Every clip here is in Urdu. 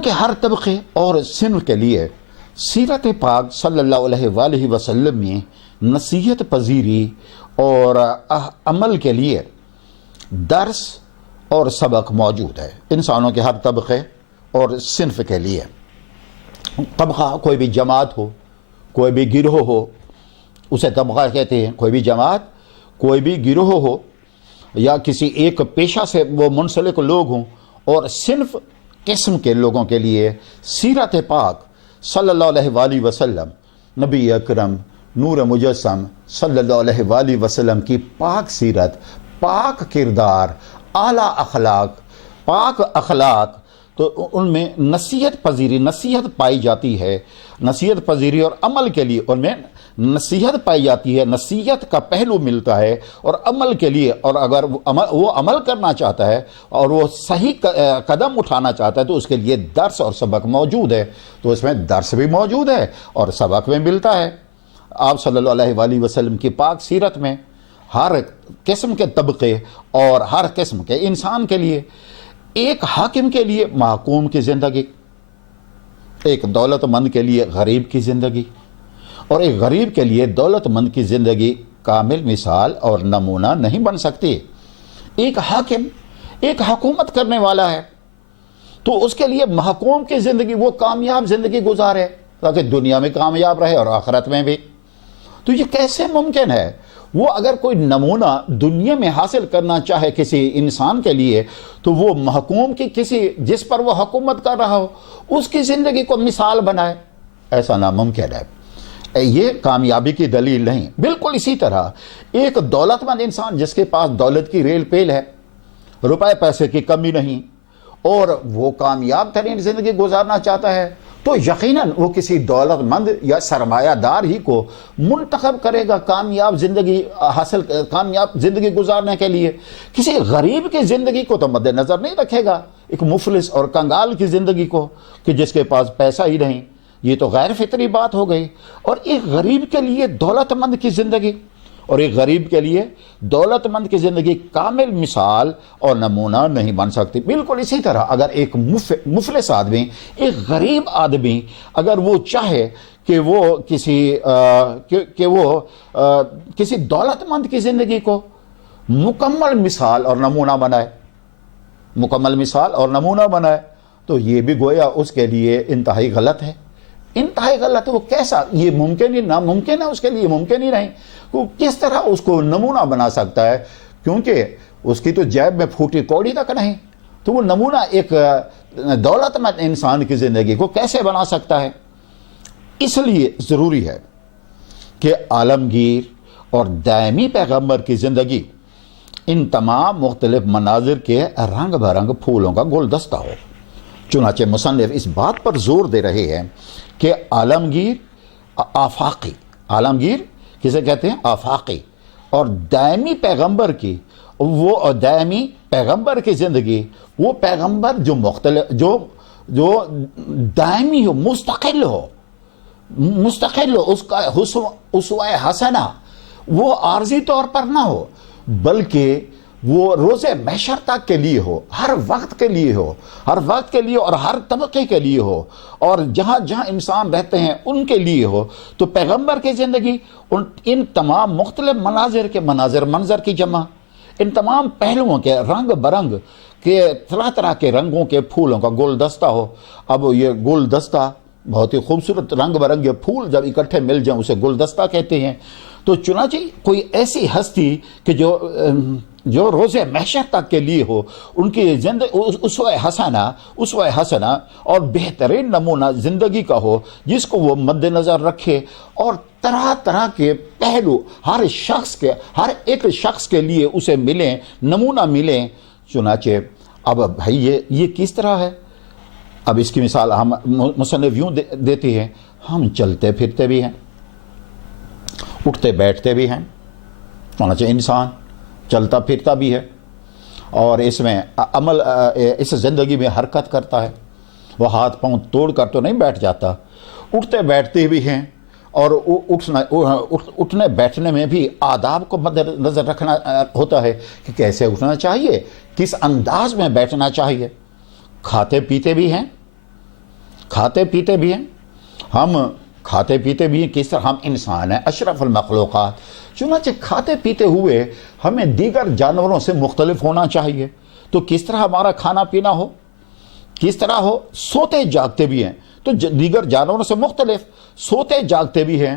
کہ ہر طبقے اور صنف کے لیے سیرت پاک صلی اللہ علیہ وآلہ وسلم میں نصیحت پذیری اور عمل کے لیے درس اور سبق موجود ہے۔ انسانوں کے ہر طبقے اور صنف کے لیے، طبقہ کوئی بھی جماعت ہو، کوئی بھی گروہ ہو، اسے طبقہ کہتے ہیں۔ کوئی بھی جماعت، کوئی بھی گروہ ہو، یا کسی ایک پیشہ سے وہ منسلک لوگ ہوں، اور صنف قسم کے لوگوں کے لیے سیرت پاک صلی اللہ علیہ وآلہ وسلم، نبی اکرم نور مجسم صلی اللہ علیہ وآلہ وسلم کی پاک سیرت، پاک کردار، اعلیٰ اخلاق، پاک اخلاق، تو ان میں نصیحت پذیری، نصیحت پائی جاتی ہے۔ نصیحت پذیری اور عمل کے لیے ان میں نصیحت پائی جاتی ہے، نصیحت کا پہلو ملتا ہے، اور عمل کے لیے، اور اگر وہ عمل کرنا چاہتا ہے اور وہ صحیح قدم اٹھانا چاہتا ہے تو اس کے لیے درس اور سبق موجود ہے۔ تو اس میں درس بھی موجود ہے اور سبق بھی ملتا ہے۔ آپ صلی اللہ علیہ وآلہ وسلم کی پاک سیرت میں ہر قسم کے طبقے اور ہر قسم کے انسان کے لیے، ایک حاکم کے لیے محکوم کی زندگی، ایک دولت مند کے لیے غریب کی زندگی، اور ایک غریب کے لیے دولت مند کی زندگی کامل مثال اور نمونہ نہیں بن سکتی۔ ایک حاکم ایک حکومت کرنے والا ہے تو اس کے لیے محکوم کی زندگی، وہ کامیاب زندگی گزارے تاکہ دنیا میں کامیاب رہے اور آخرت میں بھی۔ تو یہ کیسے ممکن ہے؟ وہ اگر کوئی نمونہ دنیا میں حاصل کرنا چاہے کسی انسان کے لیے تو وہ محکوم کی، کسی جس پر وہ حکومت کر رہا ہو، اس کی زندگی کو مثال بنائے، ایسا ناممکن ہے۔ یہ کامیابی کی دلیل نہیں۔ بالکل اسی طرح ایک دولت مند انسان جس کے پاس دولت کی ریل پیل ہے، روپے پیسے کی کمی نہیں، اور وہ کامیاب ترین زندگی گزارنا چاہتا ہے، تو یقیناً وہ کسی دولت مند یا سرمایہ دار ہی کو منتخب کرے گا کامیاب زندگی گزارنے کے لیے۔ کسی غریب کی زندگی کو تو مد نظر نہیں رکھے گا، ایک مفلس اور کنگال کی زندگی کو، کہ جس کے پاس پیسہ ہی نہیں۔ یہ تو غیر فطری بات ہو گئی۔ اور ایک غریب کے لیے دولت مند کی زندگی، اور ایک غریب کے لیے دولت مند کی زندگی کامل مثال اور نمونہ نہیں بن سکتی۔ بالکل اسی طرح اگر ایک مفلس آدمی، ایک غریب آدمی، اگر وہ چاہے کہ وہ کسی دولت مند کی زندگی کو مکمل مثال اور نمونہ بنائے، تو یہ بھی گویا اس کے لیے انتہائی غلط ہے۔ انتہائی غلط ہے۔ وہ کیسا؟ یہ ممکن ہی ناممکن ہے، اس کے لیے ممکن ہی نہیں۔ وہ کس طرح اس کو نمونہ بنا سکتا ہے؟ کیونکہ اس کی تو جیب میں پھوٹی کوڑی تک نہیں، تو وہ نمونہ ایک دولت مند انسان کی زندگی کو کیسے بنا سکتا ہے؟ اس لیے ضروری ہے کہ عالمگیر اور دائمی پیغمبر کی زندگی ان تمام مختلف مناظر کے رنگ برنگ پھولوں کا گلدستہ ہو۔ چنانچہ مصنف اس بات پر زور دے رہے ہیں کہ عالمگیر آفاقی، عالمگیر کسے کہتے ہیں؟ آفاقی، اور دائمی پیغمبر کی، وہ دائمی پیغمبر کی زندگی، وہ پیغمبر جو دائمی ہو، مستقل ہو، اس کا اسوہ حسنہ وہ عارضی طور پر نہ ہو، بلکہ وہ روز محشر تک کے لیے ہو، ہر وقت کے لیے اور ہر طبقے کے لیے ہو، اور جہاں جہاں انسان رہتے ہیں ان کے لیے ہو۔ تو پیغمبر کی زندگی ان تمام مختلف منظر کی جمع، ان تمام پہلوؤں کے رنگ برنگ کے طرح طرح کے رنگوں کے پھولوں کا گلدستہ ہو۔ اب یہ گلدستہ بہت ہی خوبصورت رنگ برنگے پھول جب اکٹھے مل جائیں اسے گلدستہ کہتے ہیں۔ تو چنانچہ کوئی ایسی ہستی کہ جو روز محشر تک کے لیے ہو، ان کی اسوہ حسنہ اور بہترین نمونہ زندگی کا ہو، جس کو وہ مد نظر رکھے، اور طرح طرح کے پہلو ہر ایک شخص کے لیے اسے ملیں، نمونہ ملیں۔ چنانچہ اب بھائی یہ کس طرح ہے؟ اب اس کی مثال ہم مصنف یوں دیتے ہیں، ہم چلتے پھرتے بھی ہیں، اٹھتے بیٹھتے بھی ہیں، چنانچہ انسان چلتا پھرتا بھی ہے، اور اس میں عمل، اس زندگی میں حرکت کرتا ہے۔ وہ ہاتھ پاؤں توڑ کر تو نہیں بیٹھ جاتا، اٹھتے بیٹھتے بھی ہیں، اور اٹھنے بیٹھنے میں بھی آداب کو مد نظر رکھنا ہوتا ہے کہ کیسے اٹھنا چاہیے، کس انداز میں بیٹھنا چاہیے۔ کھاتے پیتے بھی ہیں، کھاتے پیتے بھی ہیں، ہم کھاتے پیتے بھی ہیں، کس طرح ہم انسان ہیں اشرف المخلوقات، چنانچہ کھاتے پیتے ہوئے ہمیں دیگر جانوروں سے مختلف ہونا چاہیے۔ تو کس طرح ہمارا کھانا پینا ہو، کس طرح ہو، سوتے جاگتے بھی ہیں تو دیگر جانوروں سے مختلف، سوتے جاگتے بھی ہیں،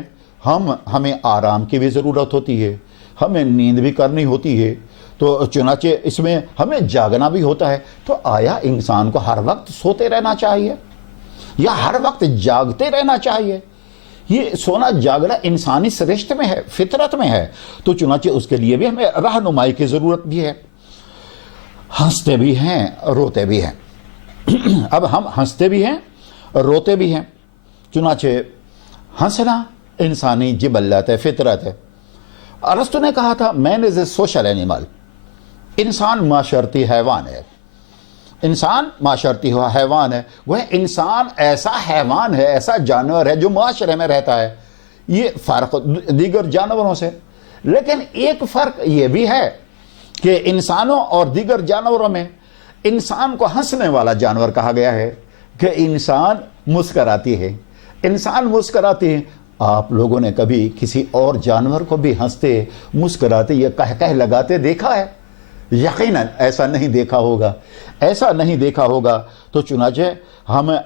ہمیں آرام کی بھی ضرورت ہوتی ہے، ہمیں نیند بھی کرنی ہوتی ہے، تو چنانچہ اس میں ہمیں جاگنا بھی ہوتا ہے۔ تو آیا انسان کو ہر وقت سوتے رہنا چاہیے یا ہر وقت جاگتے رہنا چاہیے؟ یہ سونا جاگنا انسانی سرشت میں ہے، فطرت میں ہے، تو چنانچہ اس کے لیے بھی ہمیں رہنمائی کی ضرورت بھی ہے۔ ہنستے بھی ہیں، روتے بھی ہیں۔ اب ہم ہنستے بھی ہیں، روتے بھی ہیں، چنانچہ ہنسنا انسانی جبلت ہے، فطرت ہے۔ ارسطو نے کہا تھا مین از اے سوشل اینیمل، انسان معاشرتی حیوان ہے، انسان معاشرتی حیوان ہے۔ وہ انسان ایسا حیوان ہے، ایسا جانور ہے جو معاشرے میں رہتا ہے، یہ فرق دیگر جانوروں سے۔ لیکن ایک فرق یہ بھی ہے کہ انسانوں اور دیگر جانوروں میں انسان کو ہنسنے والا جانور کہا گیا ہے کہ انسان مسکراتی ہے، انسان مسکراتی ہے۔ آپ لوگوں نے کبھی کسی اور جانور کو بھی ہنستے مسکراتے یا کہہ لگاتے دیکھا ہے؟ یقیناً ایسا نہیں دیکھا ہوگا، ایسا نہیں دیکھا ہوگا۔ تو چنانچہ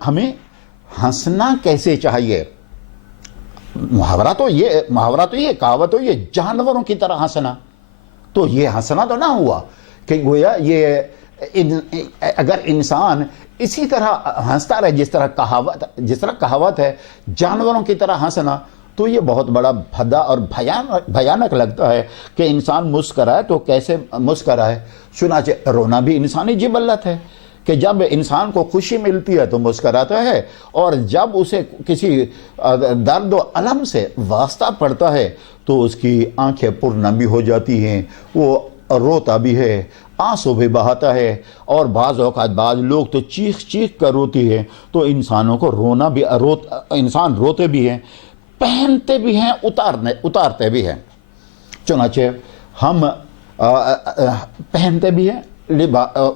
ہمیں ہنسنا کیسے چاہیے؟ محاورہ تو یہ کہاوت تو یہ جانوروں کی طرح ہنسنا، تو یہ ہنسنا تو نہ ہوا کہ گویا یہ اگر انسان اسی طرح ہنستا رہے جس طرح کہاوت ہے جانوروں کی طرح ہنسنا، تو یہ بہت بڑا بھدا اور بھیانک لگتا ہے کہ انسان مسکرائے تو کیسے مسکرائے۔ چنانچہ رونا بھی انسانی جبلت ہے کہ جب انسان کو خوشی ملتی ہے تو مسکراتا ہے، اور جب اسے کسی درد و الم سے واسطہ پڑتا ہے تو اس کی آنکھیں پرنم بھی ہو جاتی ہیں، وہ روتا بھی ہے، آنسو بھی بہاتا ہے، اور بعض اوقات بعض لوگ تو چیخ چیخ کر روتی ہے۔ تو انسانوں کو رونا بھی، انسان روتے بھی ہیں، پہنتے بھی ہیں، اتارتے بھی ہیں۔ چنانچہ ہم پہنتے بھی ہیں،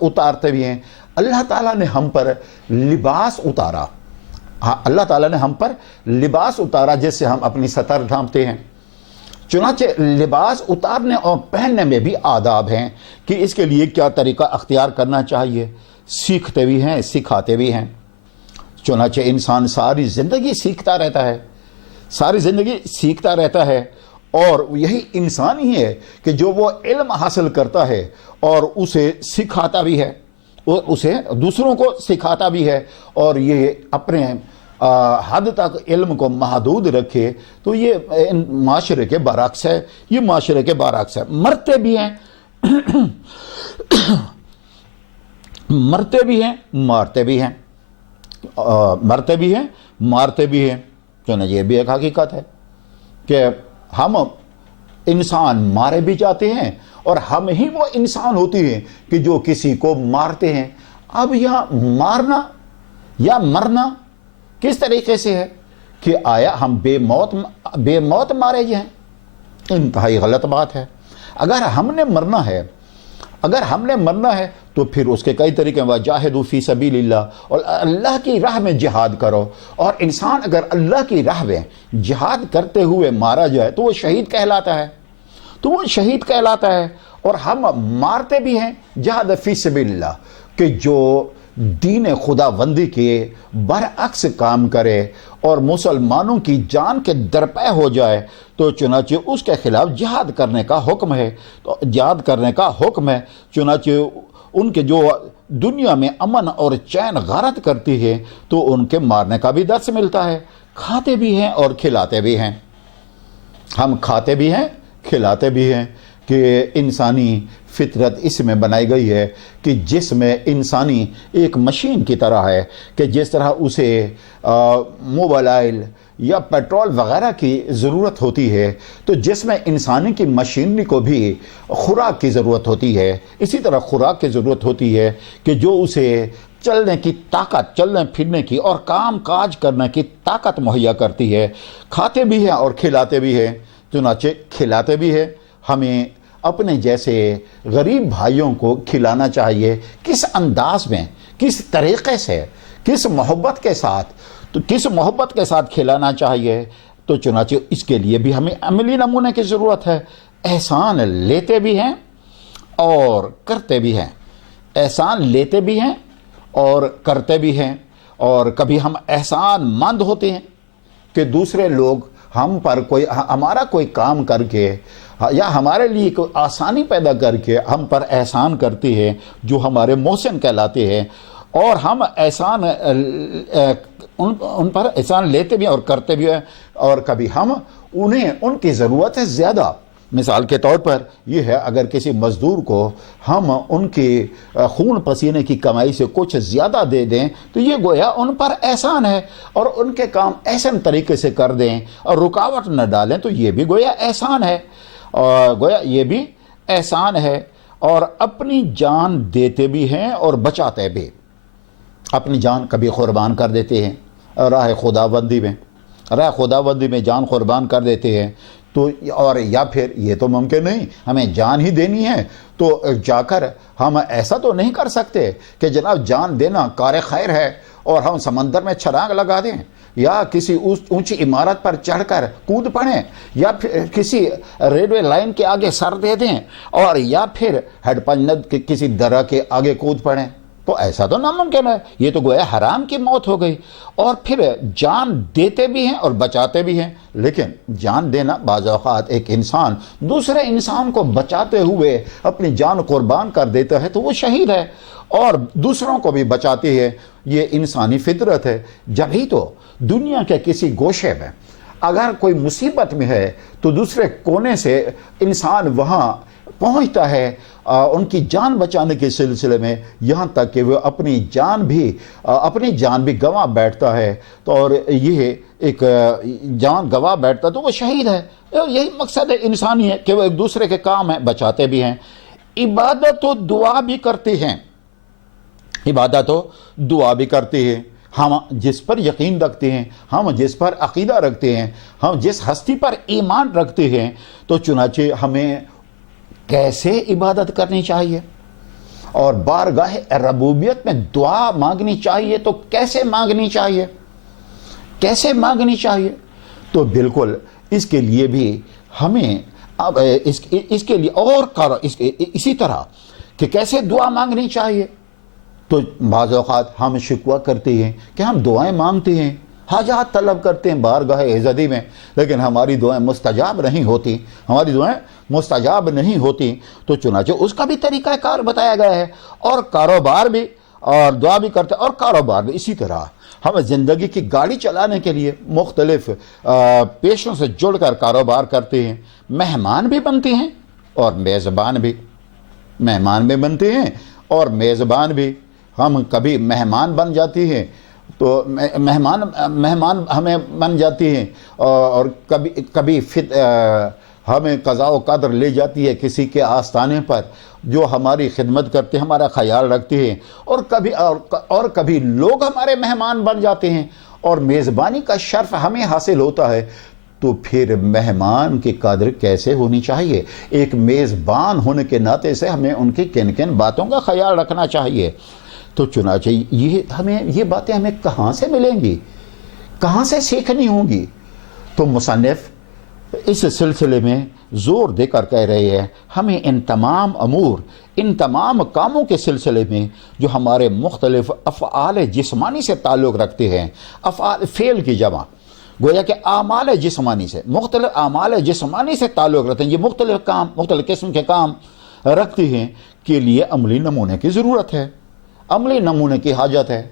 اتارتے بھی ہیں۔ اللہ تعالیٰ نے ہم پر لباس اتارا، اللہ تعالیٰ نے ہم پر لباس اتارا جس سے ہم اپنی سطر ڈھانپتے ہیں۔ چنانچہ لباس اتارنے اور پہننے میں بھی آداب ہیں کہ اس کے لیے کیا طریقہ اختیار کرنا چاہیے، سیکھتے بھی ہیں، سکھاتے بھی ہیں۔ چنانچہ انسان ساری زندگی سیکھتا رہتا ہے، ساری زندگی سیکھتا رہتا ہے، اور یہی انسان ہی ہے کہ جو وہ علم حاصل کرتا ہے اور اسے سکھاتا بھی ہے، اور اسے دوسروں کو سکھاتا بھی ہے، اور یہ اپنے حد تک علم کو محدود رکھے، تو یہ معاشرے کے برعکس ہے، یہ معاشرے کے برعکس ہے۔ مرتے بھی ہیں، مرتے بھی ہیں، مارتے بھی ہیں، مرتے بھی ہیں، مارتے بھی ہیں۔ چنانچہ یہ بھی ایک حقیقت ہے کہ ہم انسان مارے بھی جاتے ہیں، اور ہم ہی وہ انسان ہوتی ہیں کہ جو کسی کو مارتے ہیں۔ اب یہاں مارنا یا مرنا کس طریقے سے ہے کہ آیا ہم بے موت مارے جائیں؟ انتہائی غلط بات ہے۔ اگر ہم نے مرنا ہے تو پھر اس کے کئی طریقے ہیں، وَجَاهِدُوا فِي سَبِيلِ اللَّهِ، اور اللہ کی راہ میں جہاد کرو۔ اور انسان اگر اللہ کی راہ میں جہاد کرتے ہوئے مارا جائے تو وہ شہید کہلاتا ہے، اور ہم مارتے بھی ہیں جہاد فی سبیل اللہ، کہ جو دین خدا بندی کے برعکس کام کرے اور مسلمانوں کی جان کے درپے ہو جائے، تو چنانچہ اس کے خلاف جہاد کرنے کا حکم ہے، تو جہاد کرنے کا حکم ہے۔ چنانچہ ان کے جو دنیا میں امن اور چین غارت کرتی ہے تو ان کے مارنے کا بھی درس ملتا ہے۔ کھاتے بھی ہیں اور کھلاتے بھی ہیں، ہم کھاتے بھی ہیں، کھلاتے بھی ہیں، کہ انسانی فطرت اس میں بنائی گئی ہے کہ جسم انسانی ایک مشین کی طرح ہے کہ جس طرح اسے موبائل یا پیٹرول وغیرہ کی ضرورت ہوتی ہے، تو جسم انسانی کی مشینری کو بھی خوراک کی ضرورت ہوتی ہے۔ اسی طرح خوراک کی ضرورت ہوتی ہے کہ جو اسے چلنے کی طاقت، چلنے پھرنے کی اور کام کاج کرنے کی طاقت مہیا کرتی ہے۔ کھاتے بھی ہیں اور کھلاتے بھی ہیں، چنانچہ کھلاتے بھی ہیں، ہمیں اپنے جیسے غریب بھائیوں کو کھلانا چاہیے، کس انداز میں، کس طریقے سے، کس محبت کے ساتھ کھلانا چاہیے. تو چنانچہ اس کے لیے بھی ہمیں عملی نمونے کی ضرورت ہے. احسان لیتے بھی ہیں اور کرتے بھی ہیں، احسان لیتے بھی ہیں اور کرتے بھی ہیں. اور کبھی ہم احسان مند ہوتے ہیں کہ دوسرے لوگ ہمارا کوئی کام کر کے یا ہمارے لیے کوئی آسانی پیدا کر کے ہم پر احسان کرتے ہیں، جو ہمارے محسن کہلاتے ہیں، اور ہم ان پر احسان لیتے بھی ہیں اور کرتے بھی ہیں. اور کبھی ہم ان کی ضرورت ہے زیادہ. مثال کے طور پر یہ ہے، اگر کسی مزدور کو ہم ان کی خون پسینے کی کمائی سے کچھ زیادہ دے دیں تو یہ گویا ان پر احسان ہے، اور ان کے کام احسن طریقے سے کر دیں اور رکاوٹ نہ ڈالیں تو یہ بھی گویا احسان ہے. اور اپنی جان دیتے بھی ہیں اور بچاتے بھی. اپنی جان کبھی قربان کر دیتے ہیں راہ خداوندی میں جان قربان کر دیتے ہیں. تو اور یا پھر یہ تو ممکن نہیں، ہمیں جان ہی دینی ہے تو جا کر ہم ایسا تو نہیں کر سکتے کہ جناب جان دینا کار خیر ہے اور ہم سمندر میں چھلانگ لگا دیں، یا کسی اونچی عمارت پر چڑھ کر کود پڑیں، یا پھر کسی ریلوے لائن کے آگے سر دے دیں، اور یا پھر ہیڈ پنجت کے کسی درہ کے آگے کود پڑیں. تو ایسا تو ناممکن ہے، یہ تو گویا حرام کی موت ہو گئی. اور پھر جان دیتے بھی ہیں اور بچاتے بھی ہیں. لیکن جان دینا بعض اوقات ایک انسان دوسرے انسان کو بچاتے ہوئے اپنی جان قربان کر دیتا ہے تو وہ شہید ہے، اور دوسروں کو بھی بچاتی ہے. یہ انسانی فطرت ہے. جب ہی تو دنیا کے کسی گوشے میں اگر کوئی مصیبت میں ہے تو دوسرے کونے سے انسان وہاں پہنچتا ہے ان کی جان بچانے کے سلسلے میں، یہاں تک کہ وہ اپنی جان بھی گنوا بیٹھتا ہے. تو اور یہ ایک جان گنوا بیٹھتا تو وہ شہید ہے. یہی مقصد ہے انسانی ہے کہ وہ ایک دوسرے کے کام ہیں، بچاتے بھی ہیں. عبادت و دعا بھی کرتے ہیں. ہم جس پر یقین رکھتے ہیں، ہم جس پر عقیدہ رکھتے ہیں، ہم جس ہستی پر ایمان رکھتے ہیں، تو چنانچہ ہمیں کیسے عبادت کرنی چاہیے اور بارگاہ ربوبیت میں دعا مانگنی چاہیے تو کیسے مانگنی چاہیے. تو بالکل اس کے لیے بھی ہمیں اس کے لیے اور اسی طرح کہ کیسے دعا مانگنی چاہیے. تو بعض اوقات ہم شکوہ کرتے ہیں کہ ہم دعائیں مانگتے ہیں، حاجات طلب کرتے ہیں بارگاہ عزتی میں، لیکن ہماری دعائیں مستجاب نہیں ہوتی. تو چنانچہ اس کا بھی طریقہ کار بتایا گیا ہے. اور کاروبار بھی، اور دعا بھی کرتے ہیں، اور کاروبار بھی اسی طرح. ہم زندگی کی گاڑی چلانے کے لیے مختلف پیشوں سے جڑ کر کاروبار کرتے ہیں. مہمان بھی بنتے ہیں اور میزبان بھی. ہم کبھی مہمان بن جاتی ہیں تو مہمان ہمیں بن جاتی ہیں، اور کبھی ہمیں قضاء و قدر لے جاتی ہے کسی کے آستانے پر جو ہماری خدمت کرتے ہیں، ہمارا خیال رکھتے ہیں. اور کبھی لوگ ہمارے مہمان بن جاتے ہیں اور میزبانی کا شرف ہمیں حاصل ہوتا ہے. تو پھر مہمان کی قدر کیسے ہونی چاہیے؟ ایک میزبان ہونے کے ناطے سے ہمیں ان کی کن کن باتوں کا خیال رکھنا چاہیے. تو چنانچہ یہ باتیں ہمیں کہاں سے ملیں گی، کہاں سے سیکھنی ہوں گی؟ تو مصنف اس سلسلے میں زور دے کر کہہ رہے ہیں ہمیں ان تمام کاموں کے سلسلے میں جو ہمارے مختلف افعال جسمانی سے تعلق رکھتے ہیں، فعل کی جمع گویا کہ اعمال جسمانی سے، مختلف اعمال جسمانی سے تعلق رکھتے ہیں، یہ مختلف قسم کے کام رکھتے ہیں، کے لیے عملی نمونے کی ضرورت ہے، عملی نمونے کی حاجت ہے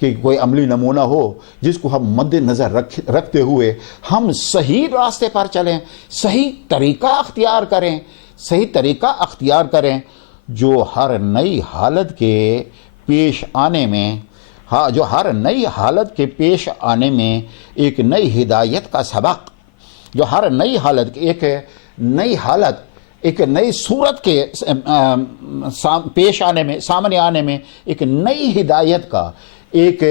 کہ کوئی عملی نمونہ ہو جس کو ہم مد نظر رکھتے ہوئے ہم صحیح راستے پر چلیں، صحیح طریقہ اختیار کریں جو ہر نئی حالت کے پیش آنے میں ایک نئی ہدایت کا سبق، جو ہر نئی حالت ایک نئی صورت کے پیش آنے میں، سامنے آنے میں ایک نئی ہدایت کا، ایک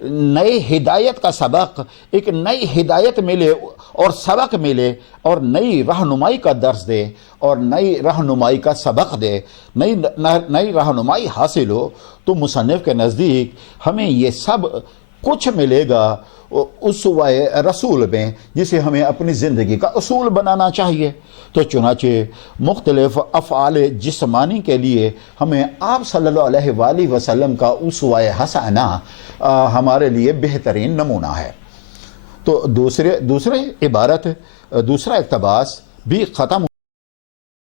نئے ہدایت کا سبق، ایک نئی ہدایت ملے اور سبق ملے اور نئی رہنمائی کا درس دے اور نئی رہنمائی کا سبق دے، نئی رہنمائی حاصل ہو، تو مصنف کے نزدیک ہمیں یہ سب کچھ ملے گا اسوہ رسول میں، جسے ہمیں اپنی زندگی کا اصول بنانا چاہیے۔ تو چنانچہ مختلف افعال جسمانی کے لیے ہمیں آپ صلی اللہ علیہ وآلہ وسلم کا اسوہ حسنہ ہمارے لیے بہترین نمونہ ہے۔ تو دوسرے عبارت، دوسرا اقتباس بھی ختم